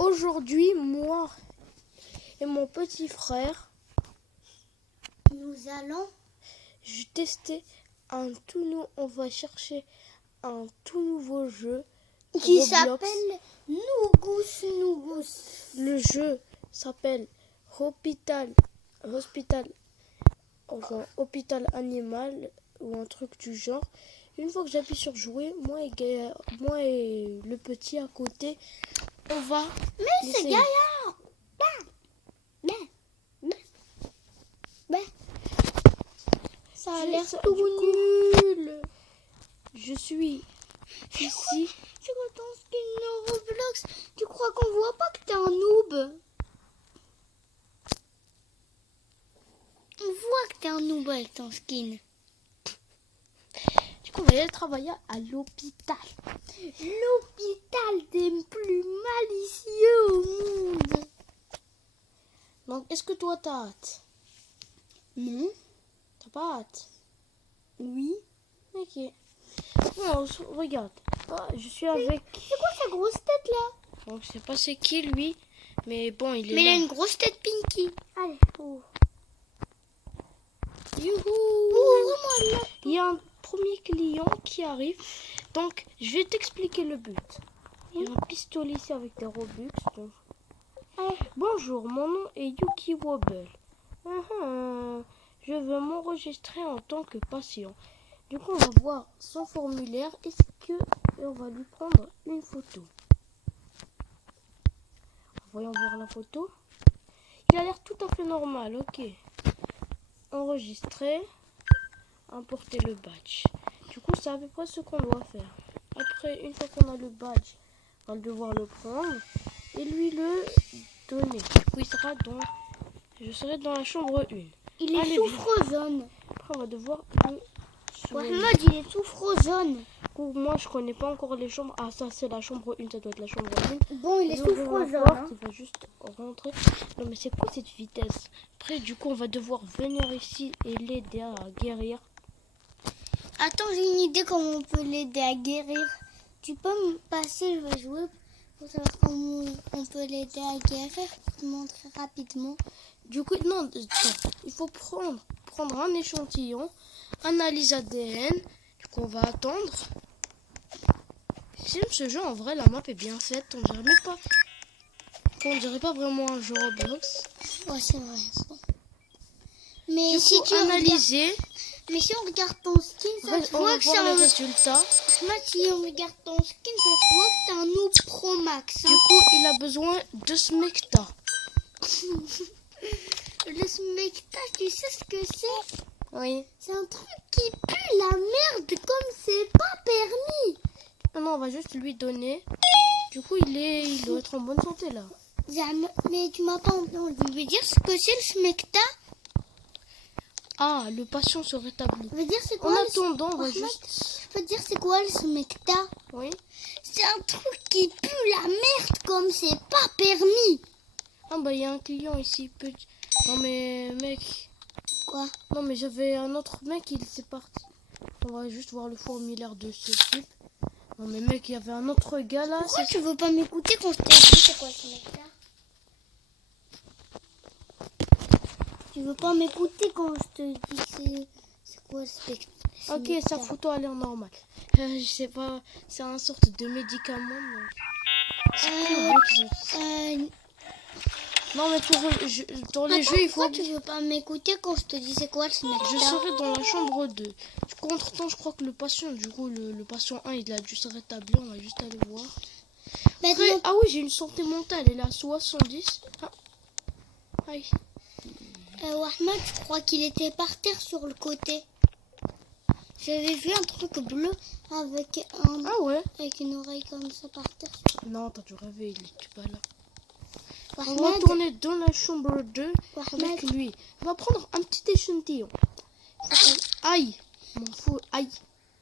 Aujourd'hui, moi et mon petit frère, nous allons tester on va chercher un tout nouveau jeu qui Roblox. s'appelle Nougus. Le jeu s'appelle Hôpital Hôpital Animal ou un truc du genre. Une fois que j'appuie sur jouer, moi et le petit à côté, on va. Mais c'est Gaillard. Ça a l'air tout nul. Je suis ici. C'est quoi ton skin de Roblox? Tu crois qu'on voit pas que t'es un noob? On voit que t'es un noob avec ton skin. Du coup, on va aller travailler à l'hôpital. L'hôpital des plus malicieux au monde. Donc, est-ce que toi, t'as hâte? Non. T'as pas hâte? Oui. Ok. Bon, regarde. Je suis avec... C'est quoi sa grosse tête là? Donc, je sais pas c'est qui, lui. Mais bon, il est Mais là. il a une grosse tête Pinky. Allez. Oh. Youhou. Oh, il y a un premier client qui arrive. Donc, je vais t'expliquer le but. Il y a un pistolet ici avec des Robux. Donc... Bonjour, mon nom est Yuki Wobble. Je veux m'enregistrer en tant que patient. Du coup, on va voir son formulaire. Est-ce que on va lui prendre une photo? Voyons voir la photo. Il a l'air tout à fait normal. Ok. Enregistrer. Importer le badge. Du coup, c'est à peu près ce qu'on doit faire. Après, une fois qu'on a le badge, on va devoir le prendre et lui le donner. Du coup, je serai dans la chambre 1. Il est souffre-zone. Après, on va devoir le soigner. Mohamed, il est souffre-zone. Moi, je connais pas encore les chambres. Ah, ça, c'est la chambre 1. Ça doit être la chambre 1. Bon, il est souffre-zone. Il va juste rentrer. Non, mais c'est quoi cette vitesse? Après, du coup, on va devoir venir ici et l'aider à guérir. Attends, j'ai une idée comment on peut l'aider à guérir. Tu peux me passer, je vais jouer pour savoir comment on peut l'aider à guérir. Je te montrer rapidement. Du coup, non, attends, il faut prendre un échantillon, analyse ADN. Du coup, on va attendre. J'aime ce jeu, en vrai, la map est bien faite. On dirait pas vraiment un jeu Roblox. Ouais, c'est vrai. Mais du si coup, tu analyser. Mais si on regarde ton skin, ça se voit que c'est un résultat. Si on regarde ton skin, ça se voit que t'es un noob pro max. Du coup, il a besoin de Smecta. Le Smecta, tu sais ce que c'est? Oui. C'est un truc qui pue la merde comme c'est pas permis. Non, on va juste lui donner. Du coup, il doit être en bonne santé là. Mais tu m'as pas entendu. Je veux dire ce que c'est le Smecta? Ah, le patient se rétablit. Je veux dire c'est quoi? En attendant, on va juste... Je veux dire c'est quoi le Smecta? Oui. C'est un truc qui pue la merde comme c'est pas permis. Ah bah il y a un client ici. Non mais mec. Quoi? Non mais j'avais un autre mec, il s'est parti. On va juste voir le formulaire de ce type. Non mais mec, il y avait un autre gars là. Pourquoi tu veux pas m'écouter quand je t'ai dit c'est quoi ce mec-là? Tu veux pas m'écouter quand je te dis c'est quoi ce mec? Ok, sa photo a l'air normale. Je sais pas, c'est une sorte de médicament. Non mais dans les jeux, il faut... Pourquoi tu veux pas m'écouter quand je te dis c'est quoi ce mec-là? Je serai dans la chambre 2. Contre-temps, je crois que le patient, du coup, le patient 1, il a dû se rétablir. On va juste aller voir. Après, ah oui, j'ai une santé mentale. Elle est à 70. Ah. Aïe. Ahmed, je crois qu'il était par terre sur le côté. J'avais vu un truc bleu avec avec une oreille comme ça par terre. Non, t'as dû rêver, il est pas là. Ahmed, on va retourner dans la chambre 2 avec lui. On va prendre un petit échantillon. Aïe, m'en fous, aïe.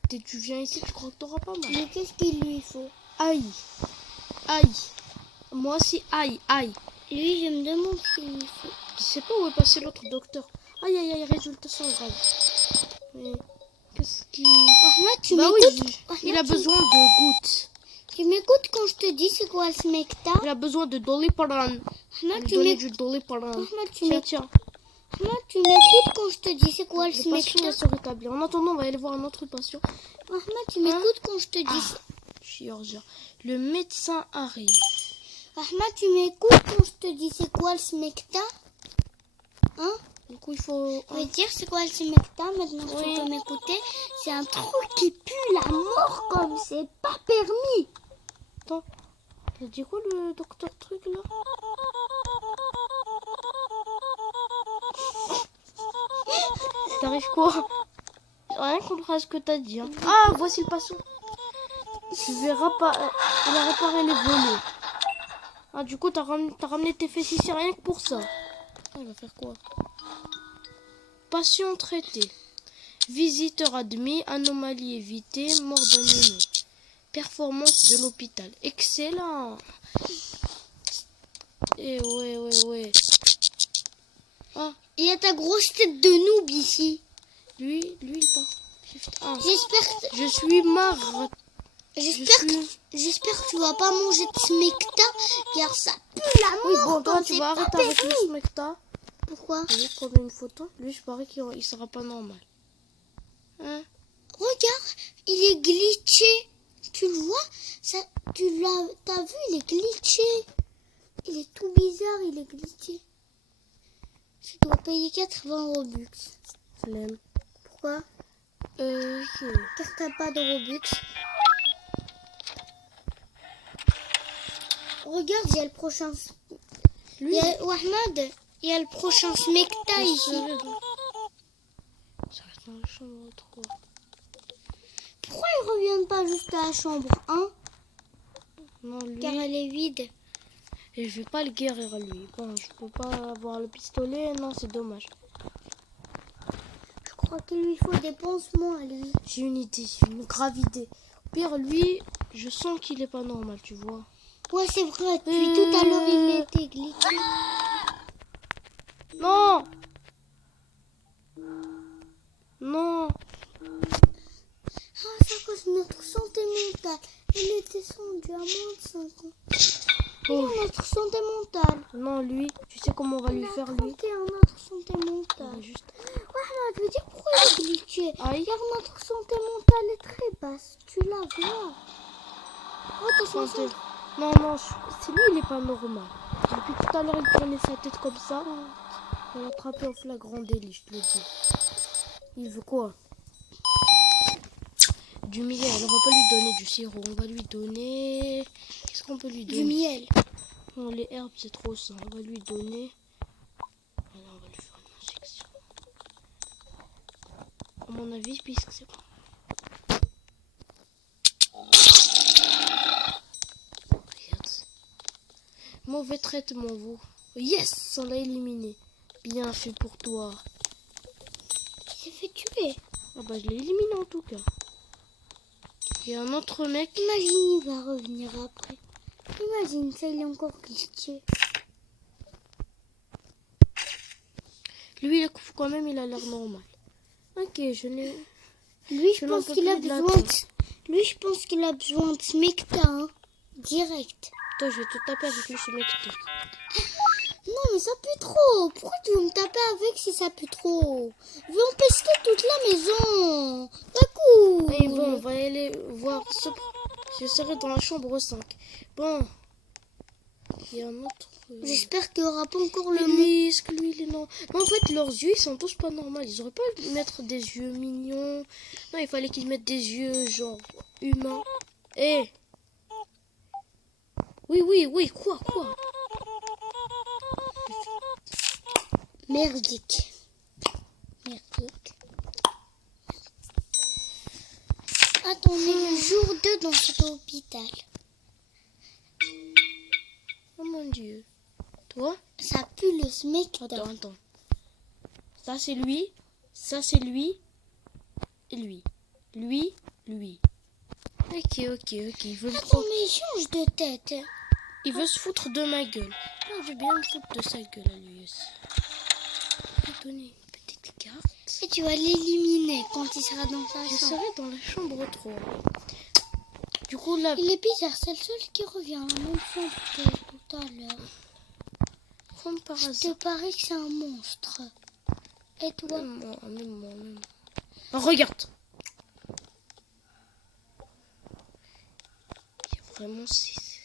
Tu viens ici, je crois que t'auras pas mal. Mais qu'est-ce qu'il lui faut? Aïe, aïe. Moi aussi, aïe, aïe. Lui, je me demande ce qu'il lui faut. Je sais pas où est passé l'autre docteur. Aïe, aïe, aïe, résultats sont graves. Mais qu'est-ce qui... Ahmed, tu bah m'écoutes? oui, il a besoin de gouttes. Tu m'écoutes quand je te dis c'est quoi le smecta? Il a besoin de Doliprane. Ahmed, Lui tu donner m'écoutes. du Doliprane. Ahmed, Tiens. Tu m'écoutes quand je te dis c'est quoi le Le patient smecta? va se rétablir. En attendant, on va aller voir un autre patient. Ahmed, tu m'écoutes quand je te dis Ah, chirurgien. Le médecin arrive. Ahmed, tu m'écoutes quand je te dis c'est quoi le smecta? Hein? Du coup, il faut... Je vais te dire c'est quoi le smecta maintenant que Oui. tu peux m'écouter. C'est un truc qui pue la mort comme c'est pas permis. Attends. Il a dit quoi le docteur truc là? T'arrives quoi? J'ai rien compris à ce que t'as dit. Hein. Ah, voici le patient. Il a réparé les volets. Ah, du coup, t'as ramené tes fesses ici rien que pour ça. Ah, il va faire quoi? Patient traité. Visiteur admis, anomalie évitée, mort d'un humain. Performance de l'hôpital. Excellent. Eh ouais. Ah, Il y a ta grosse tête de noob ici. lui, il part. Ah, J'espère que je suis marre. J'espère que tu vas pas manger de smecta car ça pue la mort. Oui, bon, toi, comme tu c'est vas pas arrêter avec le permis. smecta. Pourquoi? Oui, comme une photo. Lui, je parie qu'il sera pas normal. Hein? Regarde, il est glitché. Tu le vois? Ça, t'as vu, il est glitché. Il est tout bizarre, il est glitché. Je dois payer 80 Robux. Flemme. Pourquoi? Car t'as pas de Robux. Regarde, il y a le prochain. Lui, Ahmed, il y a le prochain smecta ici. Ça reste dans la chambre 3. Pourquoi ils reviennent pas juste à la chambre 1? Non, lui. Car elle est vide. Et je vais pas le guérir, lui. Bon, je peux pas avoir le pistolet. Non, c'est dommage. Je crois qu'il lui faut des pansements à lui. J'ai une idée, une grave idée. Au pire, lui, je sens qu'il est pas normal, tu vois. Ouais, c'est vrai. Depuis tout à l'heure, il était glitché. Non! Non! Ah, c'est à cause de notre santé mentale. Elle est descendue à moins de 5 ans. Oh. Et notre santé mentale. Non, lui, tu sais comment on va lui On a faire, lui? attenté à notre santé On va mentale. juste... Ouais, je veux dire pourquoi il est glitché. Aïe. Car notre santé mentale est très basse. Tu la vois. Oh, ta Santé. santé. Non, c'est lui, il est pas normal. Depuis tout à l'heure, il tournait sa tête comme ça. On l'a attrapé en flagrant délit, je te le dis. Il veut quoi? Du miel. On va pas lui donner du sirop. On va lui donner... Qu'est-ce qu'on peut lui donner? Du miel. Non, les herbes, c'est trop ça. On va lui donner... Voilà, on va lui faire une injection. À mon avis, puisque c'est bon. Regarde. Mauvais traitement, vous. Yes, on l'a éliminé. Bien fait pour toi. Qui s'est fait tuer. Ah bah, je l'ai éliminé en tout cas. Il y a un autre mec. Imagine, il va revenir après. Imagine, ça, il est encore glitché. Lui, quand même, il a l'air normal. Ok, je l'ai... Lui, je Je n'en pense peux qu'il a plus de la besoin de... tête. Lui, je pense qu'il a besoin de smecta, hein. Direct. Toi, je vais te taper avec le mec. Non, mais ça pue trop. Pourquoi tu veux me taper avec si ça pue trop? Je vais empester toute la maison. Pas cool. Et bon, on va aller voir ce... Je serai dans la chambre 5. Bon. Il y a un autre... J'espère qu'il n'y aura pas encore le mot. Lui, est-ce que lui, il est normal? Non, en fait, leurs yeux, ils sont tous pas normaux. Ils auraient pas pu mettre des yeux mignons. Non, il fallait qu'ils mettent des yeux, genre, humains. Eh! Oui, quoi? Merdique. Attends, on est le jour 2 dans cet hôpital. Oh mon Dieu. Toi? Ça pue le smecta. Attends. Ça, c'est lui. Ça, c'est lui. Et lui. Lui. Ok. Il veut me Attends, prendre. mais il change de tête. Il veut se foutre de ma gueule. Ah, je vais bien me foutre de sa gueule à lui aussi. Je vais donner une petite carte. Et tu vas l'éliminer quand il sera dans sa Je chambre. serai dans la chambre 3. Du coup, là, Il est bizarre, c'est le seul qui revient à la même chambre que tout à l'heure. comme par Je te hasard. parie que c'est un monstre. Et toi? Même moi. Oh, regarde. Il y a vraiment 6.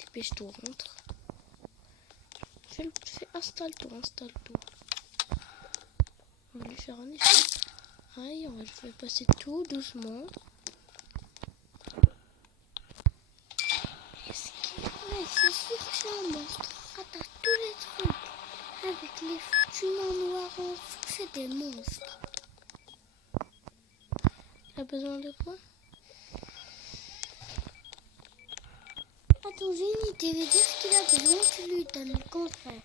Dépêche-toi, rentre. Installe-toi. On va lui faire un effet. Aïe, on va le faire passer tout doucement. Mais c'est sûr que c'est un monstre. Regarde tous les trucs. Avec les fumants noirs en dessous, c'est des monstres. Il a besoin de quoi? Attends, j'ai une idée. Je vais dire ce qu'il a besoin, tu lui donnes le contraire.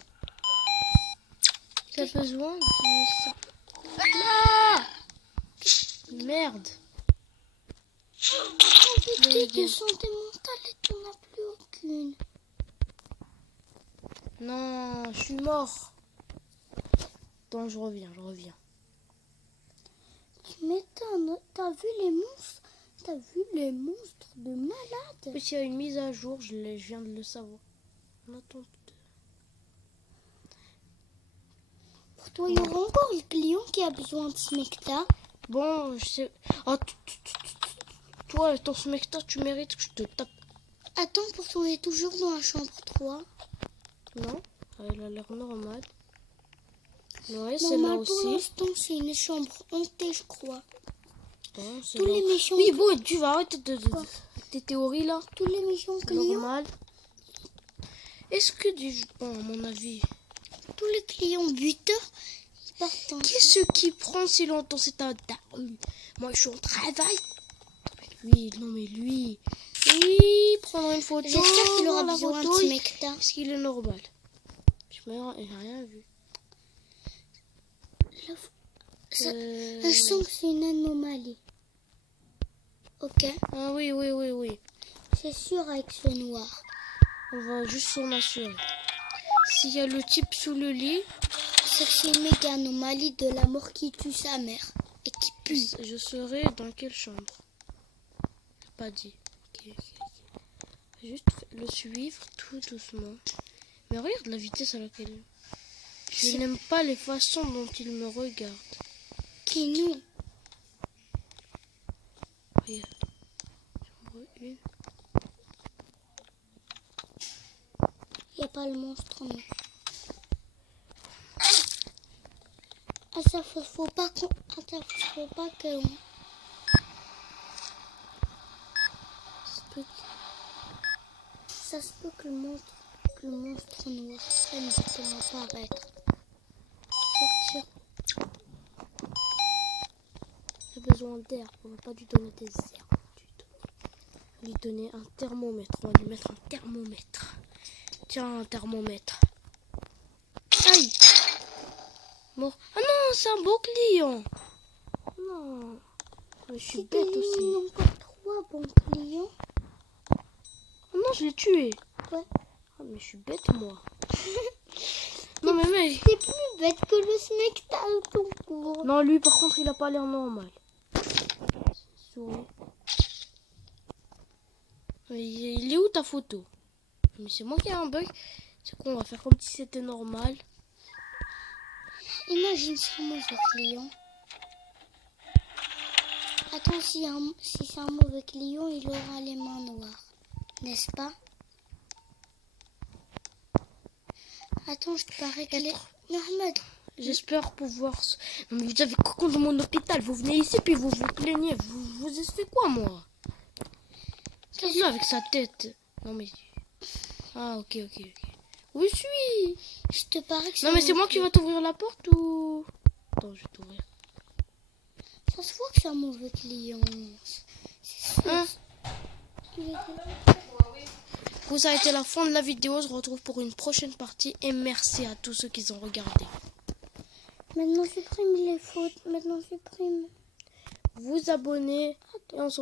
Il a besoin de ça. Ah! Merde. Envie de santé mentale et tu n'en as plus aucune. Non, je suis mort. Attends, je reviens. Tu m'étonnes. T'as vu les monstres? T'as vu les monstres de malade? Oui, il y a une mise à jour, je viens de le savoir. On attend. Pour toi, il y aura encore le client qui a besoin de smecta. Bon, je sais. Oh, toi, ton smecta, tu mérites que je te tape. Attends, pour toi, il est toujours dans la chambre 3. Non, elle a l'air normale. Ouais, c'est là Normal, pour aussi. l'instant, c'est une chambre hantée, je crois. Bon, c'est Tous là. les méchants, Oui, bon, tu vas arrêter tes théories là. tous les méchants clients, Normal. Est-ce que bon, à mon avis, tous les clients buteurs, ils partent en... qu'est-ce qui prend si longtemps? C'est un daron. Moi, je suis au travail. Lui, non mais lui, prendre une photo. J'espère qu'il aura la besoin de photo, smecta. est-ce qu'il est normal? Je n'ai rien vu. Je sens que c'est une anomalie. Ok, Ah oui. c'est sûr avec ce noir. On va juste s'en assurer. S'il y a le type sous le lit, C'est que c'est une méga anomalie de la mort qui tue sa mère et qui pue. je serai dans quelle chambre? Pas dit. Ok. Juste le suivre tout doucement. Mais regarde la vitesse à laquelle. Je n'aime pas les façons dont il me regarde. Qui nous? Regarde. Chambre 1. Il n'y a pas le monstre, non. Ah, ça faut pas qu'on... faut pas que... Ça se peut que le monstre noir prenne du temps à apparaître. Sortir. Il a besoin d'air. On va pas lui donner des airs. On va lui donner un thermomètre. On va lui mettre un thermomètre. Tiens, un thermomètre. Aïe. Bon. Ah non, c'est un beau client. Non. Je suis bête aussi. Il y a encore 3 bons clients. Oh non, je l'ai tué. Ouais. Ah, mais je suis bête, moi. Non, mais mec. C'est plus bête que le smecta tout court. Non, lui, par contre, il a pas l'air normal. Souris. Il est où ta photo? Mais c'est moi qui ai un bug. C'est quoi, on va faire comme si c'était normal. Imagine c'est un mauvais client. Attends, si c'est un mauvais client, il aura les mains noires. N'est-ce pas? Attends, je te parais que les... Mohamed, J'espère pouvoir... Non, mais vous avez quoi contre mon hôpital? Vous venez ici puis vous vous plaignez. Vous avez fait quoi, moi? Qu'est-ce là avec sa tête? Non, mais... Ah, ok. Où je suis? je te parais que Non, mais c'est moi qui va t'ouvrir la porte ou... Attends, je vais t'ouvrir. Ça se voit que c'est un mauvais client. C'est sûr. Hein? Il est... Vous, ça a été la fin de la vidéo. On se retrouve pour une prochaine partie. Et merci à tous ceux qui ont regardé. Maintenant, supprime les fautes. Maintenant, supprime. Vous abonnez. Et on se retrouve.